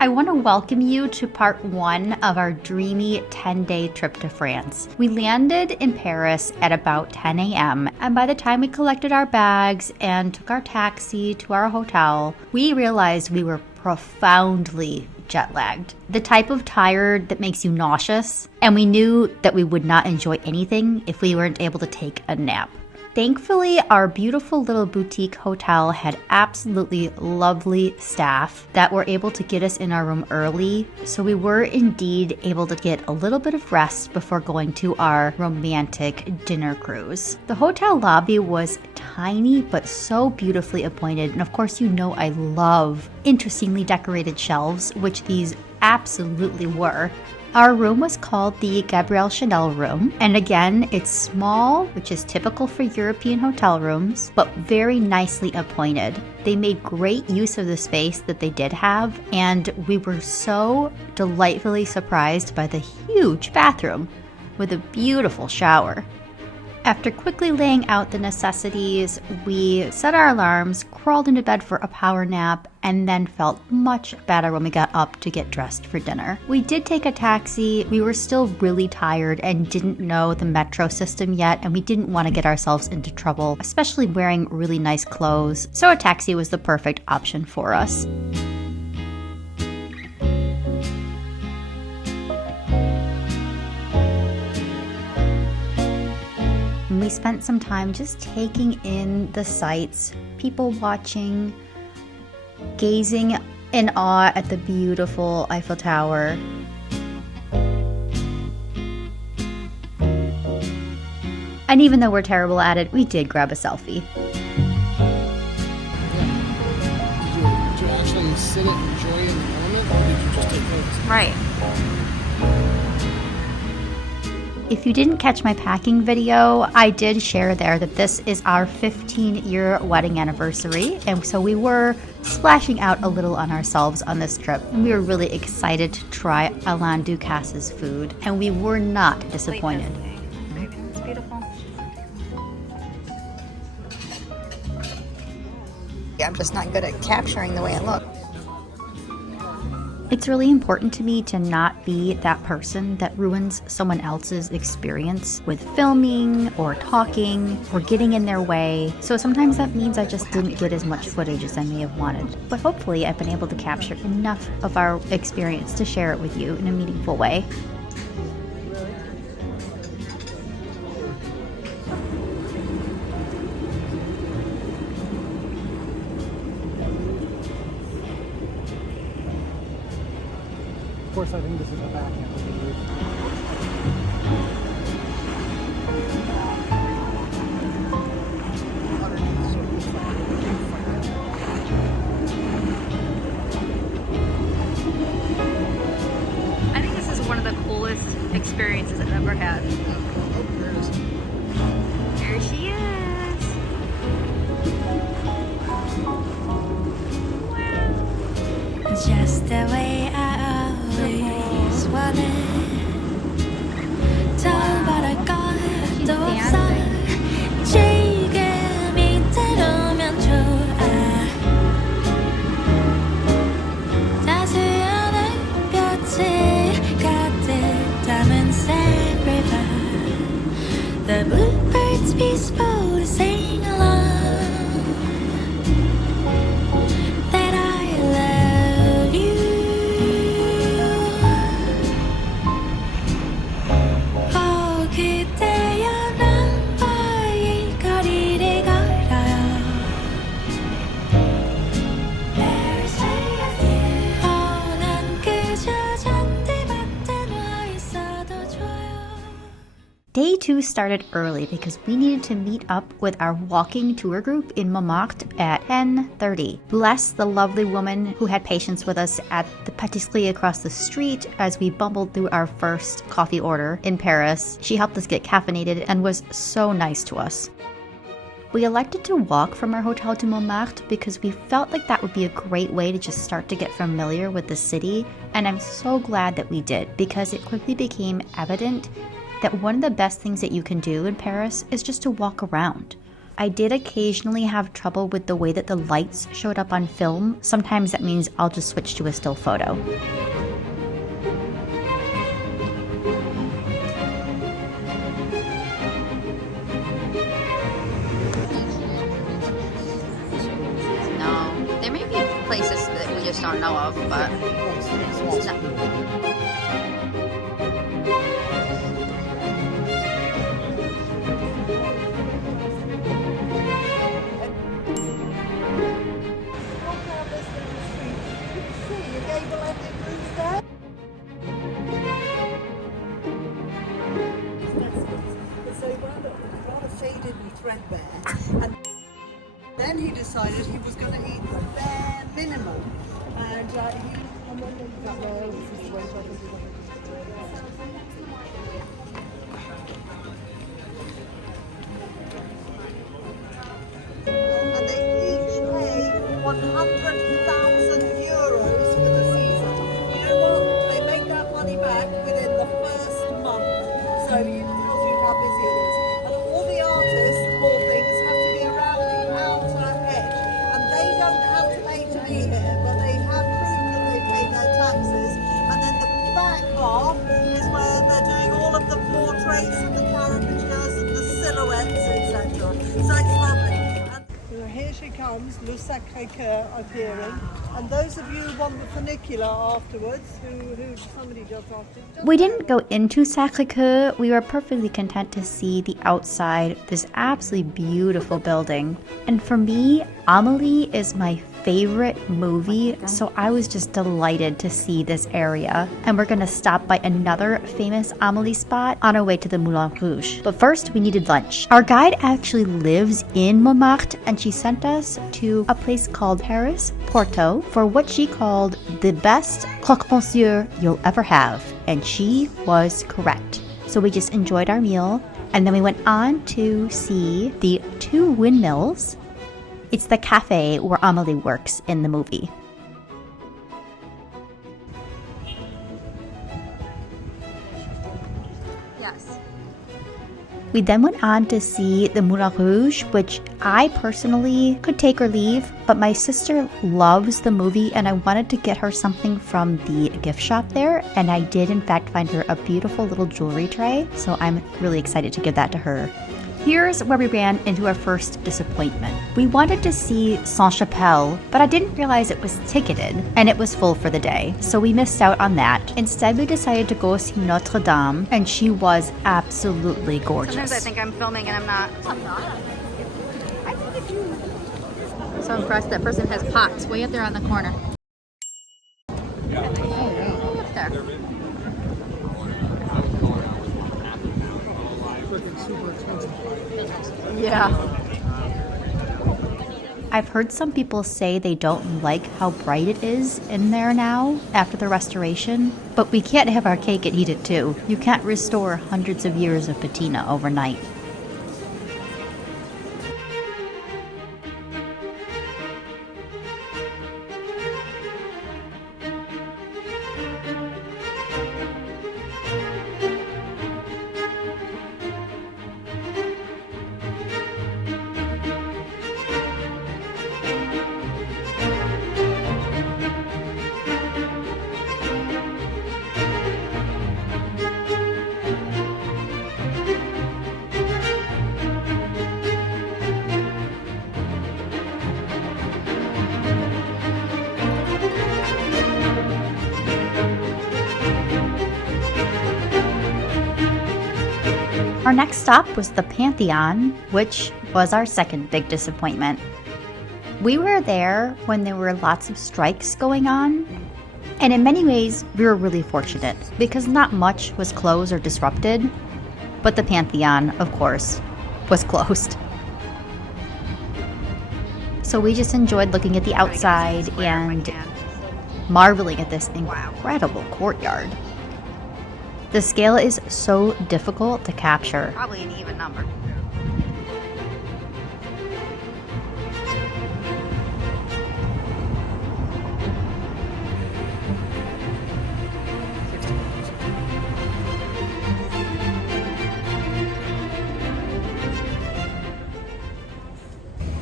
I want to welcome you to part 1 of our dreamy 10-day trip to France. We landed in Paris at about 10 a.m. and by the time we collected our bags and took our taxi to our hotel, we realized we were profoundly jet lagged. The type of tired that makes you nauseous, and we knew that we would not enjoy anything if we weren't able to take a nap. Thankfully, our beautiful little boutique hotel had absolutely lovely staff that were able to get us in our room early, so we were indeed able to get a little bit of rest before going to our romantic dinner cruise. The hotel lobby was tiny but so beautifully appointed, and of course you know I love interestingly decorated shelves, which these absolutely were. Our room was called the Gabrielle Chanel room, and again, it's small, which is typical for European hotel rooms, but very nicely appointed. They made great use of the space that they did have, and we were so delightfully surprised by the huge bathroom with a beautiful shower. After quickly laying out the necessities, we set our alarms, crawled into bed for a power nap, and then felt much better when we got up to get dressed for dinner. We did take a taxi. We were still really tired and didn't know the metro system yet, and we didn't want to get ourselves into trouble, especially wearing really nice clothes, so a taxi was the perfect option for us. We spent some time just taking in the sights, people watching, gazing in awe at the beautiful Eiffel Tower. And even though we're terrible at it, we did grab a selfie. Did you actually sit and enjoy in the moment, or did you just take photos? Right. If you didn't catch my packing video, I did share there that this is our 15-year wedding anniversary, and so we were splashing out a little on ourselves on this trip, and we were really excited to try Alain Ducasse's food, and we were not disappointed. It's beautiful. I'm just not good at capturing the way it looks. It's really important to me to not be that person that ruins someone else's experience with filming or talking or getting in their way. So sometimes that means I just didn't get as much footage as I may have wanted. But hopefully I've been able to capture enough of our experience to share it with you in a meaningful way. Of course, I think this is the back end of the roof. I think this is one of the coolest experiences I've ever had. Oh, there it is. There she is. Wow. Just the way I always wanted. 더 바랄 것도 없어. 지금 이대로면 좋아. 다수연의 볕이 가득 담은 sad river. The bluebirds peaceful to sing along. That I love you. Oh, 그대여 나와의 거리를 걸어요. There's way of you. Oh, 난 그저 잔디밭에 누워 있어도 좋아요. Day 2 started early because we needed to meet up with our walking tour group in Montmartre at 10:30. Bless the lovely woman who had patience with us at the patisserie across the street as we bumbled through our first coffee order in Paris. She helped us get caffeinated and was so nice to us. We elected to walk from our hotel to Montmartre because we felt like that would be a great way to just start to get familiar with the city, and I'm so glad that we did because it quickly became evident that one of the best things that you can do in Paris is just to walk around. I did occasionally have trouble with the way that the lights showed up on film. Sometimes that means I'll just switch to a still photo. No, there may be places that we just don't know of, but it's not. Faded and threadbare, and then he decided he was going to eat the bare minimum, and they each pay 100,000 euros for the season. You know what? They make that money back within the first month, so it tells you how busy it is. All the artists, poor things, have to be around the outer edge, and they don't have to pay to be here, but they have proof that they pay their taxes. And then the back half is where they're doing all of the portraits and the caricatures and the silhouettes, etc. So it's lovely. And here she comes, Le Sacré-Cœur appearing. And those of you who want the funicular afterwards, who somebody just asked. We didn't go into Sacré-Cœur. We were perfectly content to see the outside, this absolutely beautiful building. And for me, Amélie is my favorite movie, so I was just delighted to see this area. And we're gonna stop by another famous Amélie spot on our way to the Moulin Rouge. But first, we needed lunch. Our guide actually lives in Montmartre, and she sent us to a place called Paris Porto for what she called the best croque monsieur you'll ever have. And she was correct. So we just enjoyed our meal, and then we went on to see the two windmills. It's the cafe where Amélie works in the movie. Yes. We then went on to see the Moulin Rouge, which I personally could take or leave, but my sister loves the movie and I wanted to get her something from the gift shop there, and I did in fact find her a beautiful little jewelry tray, so I'm really excited to give that to her. Here's where we ran into our first disappointment. We wanted to see Sainte-Chapelle, but I didn't realize it was ticketed and it was full for the day, so we missed out on that. Instead, we decided to go see Notre Dame, and she was absolutely gorgeous. Sometimes I think I'm filming and I'm not. I'm not. I'm so impressed that person has pots way up there on the corner. Way up there. Freaking super expensive. Yeah. I've heard some people say they don't like how bright it is in there now after the restoration, but we can't have our cake and eat it too. You can't restore hundreds of years of patina overnight. Our next stop was the Pantheon, which was our second big disappointment. We were there when there were lots of strikes going on, and in many ways we were really fortunate because not much was closed or disrupted, but the Pantheon, of course, was closed. So we just enjoyed looking at the outside and marveling at this incredible courtyard. The scale is so difficult to capture. Probably an even number.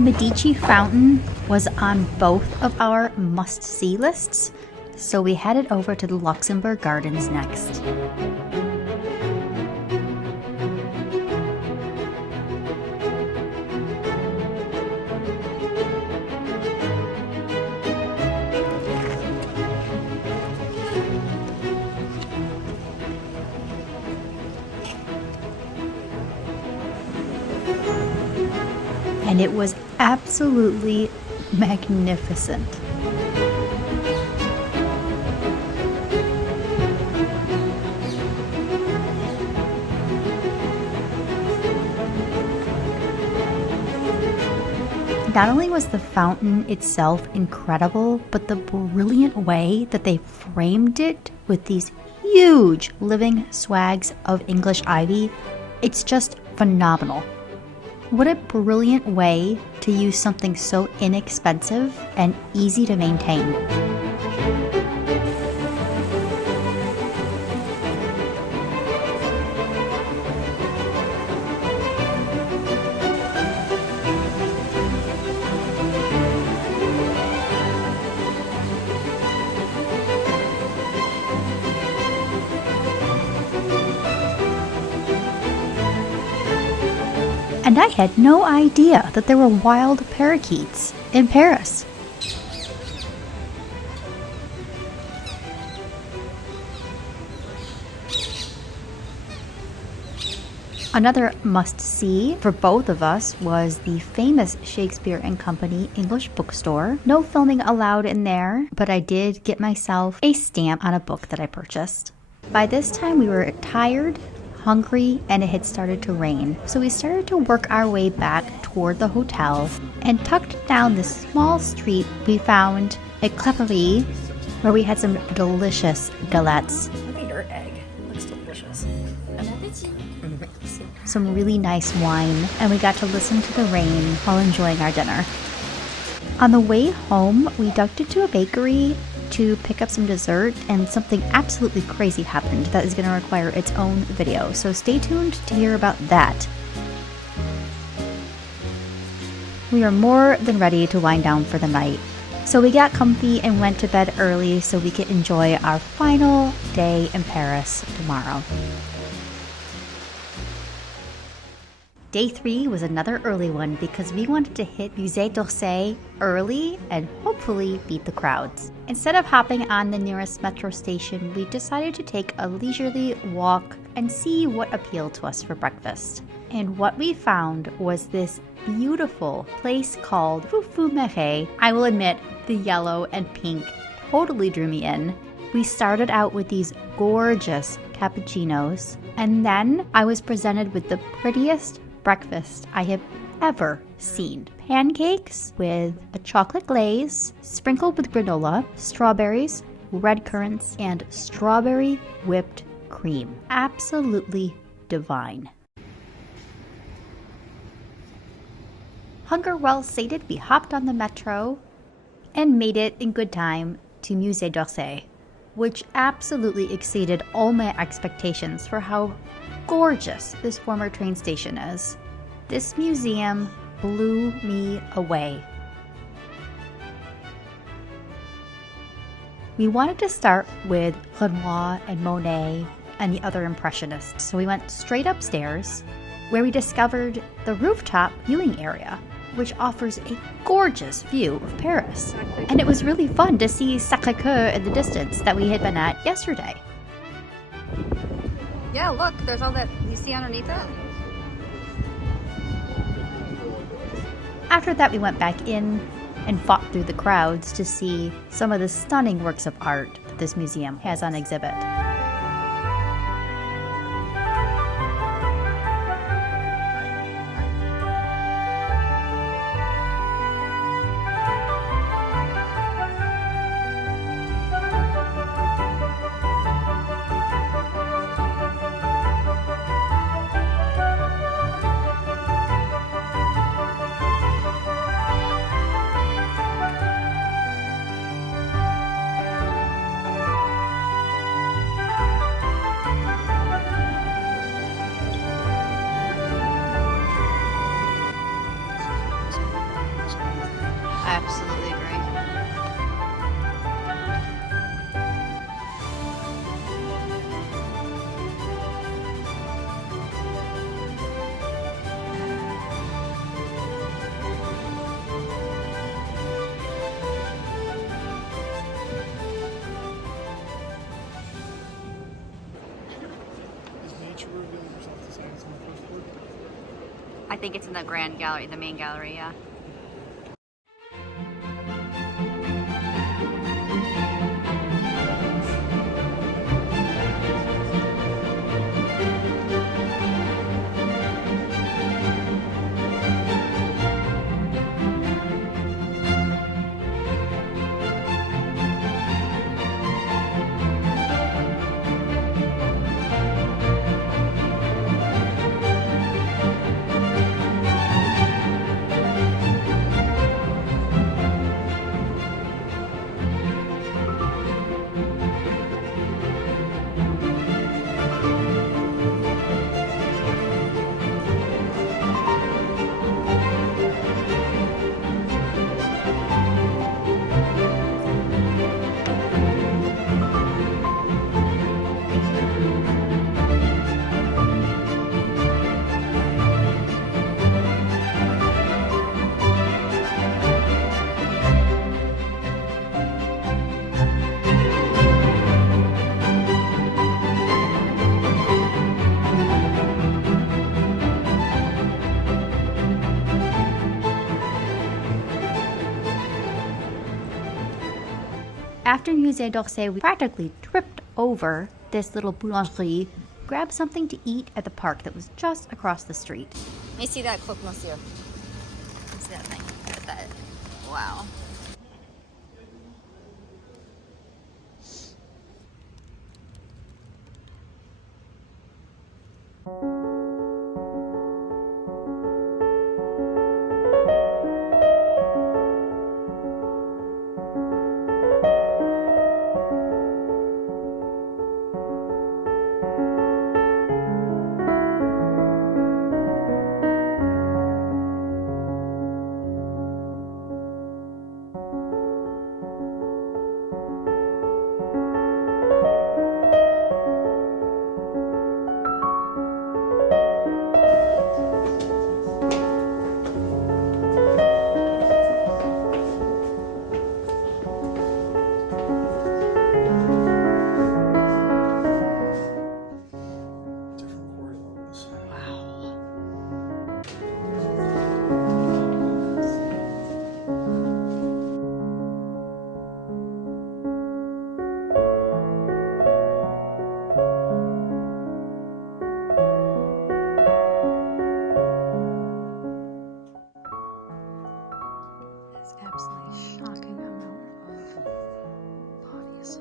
The Medici fountain was on both of our must-see lists, so we headed over to the Luxembourg Gardens next. And it was absolutely magnificent. Not only was the fountain itself incredible, but the brilliant way that they framed it with these huge living swags of English ivy, it's just phenomenal. What a brilliant way to use something so inexpensive and easy to maintain. And I had no idea that there were wild parakeets in Paris. Another must-see for both of us was the famous Shakespeare & Company English bookstore. No filming allowed in there, but I did get myself a stamp on a book that I purchased. By this time we were tired, hungry, and it had started to rain. So we started to work our way back toward the hotel, and tucked down this small street we found a creperie where we had some delicious galettes. Look at your egg. It looks delicious. Some really nice wine, and we got to listen to the rain while enjoying our dinner. On the way home, we ducked into a bakery to pick up some dessert, and something absolutely crazy happened that is going to require its own video, so stay tuned to hear about that. We are more than ready to wind down for the night, so we got comfy and went to bed early so we could enjoy our final day in Paris tomorrow. Day 3 was another early one because we wanted to hit Musée d'Orsay early and hopefully beat the crowds. Instead of hopping on the nearest metro station, we decided to take a leisurely walk and see what appealed to us for breakfast. And what we found was this beautiful place called Fou-Fou-Méret. I will admit, the yellow and pink totally drew me in. We started out with these gorgeous cappuccinos, and then I was presented with the prettiest breakfast I have ever seen. Pancakes with a chocolate glaze, sprinkled with granola, strawberries, red currants, and strawberry whipped cream. Absolutely divine. Hunger well sated, we hopped on the metro and made it in good time to Musée d'Orsay, which absolutely exceeded all my expectations for how gorgeous this former train station is. This museum blew me away. We wanted to start with Renoir and Monet and the other Impressionists, so we went straight upstairs where we discovered the rooftop viewing area, which offers a gorgeous view of Paris. And it was really fun to see Sacré-Cœur in the distance that we had been at yesterday. Yeah, look, there's all that you see underneath it. After that, we went back in and fought through the crowds to see some of the stunning works of art that this museum has on exhibit. absolutely agree. Is nature revealing herself to science on the first floor? I think it's in the grand gallery, the main gallery, yeah. After Musée d'Orsay, we practically tripped over this little boulangerie, grabbed something to eat at the park that was just across the street. Let me see that croque monsieur. Let's see that thing. Look at that. Wow. Different quarry levels. That's absolutely shocking amount of bodies.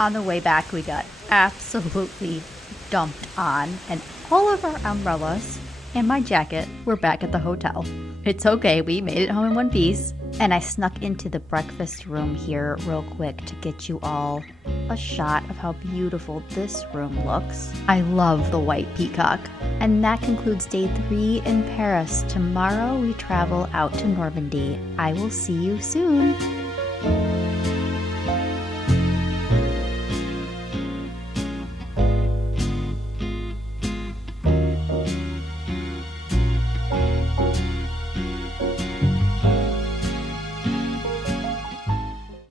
On the way back, we got absolutely dumped on, and all of our umbrellas and my jacket were back at the hotel. It's okay, we made it home in one piece. And I snuck into the breakfast room here real quick to get you all a shot of how beautiful this room looks. I love the white peacock. And that concludes day 3 in Paris. Tomorrow we travel out to Normandy. I will see you soon.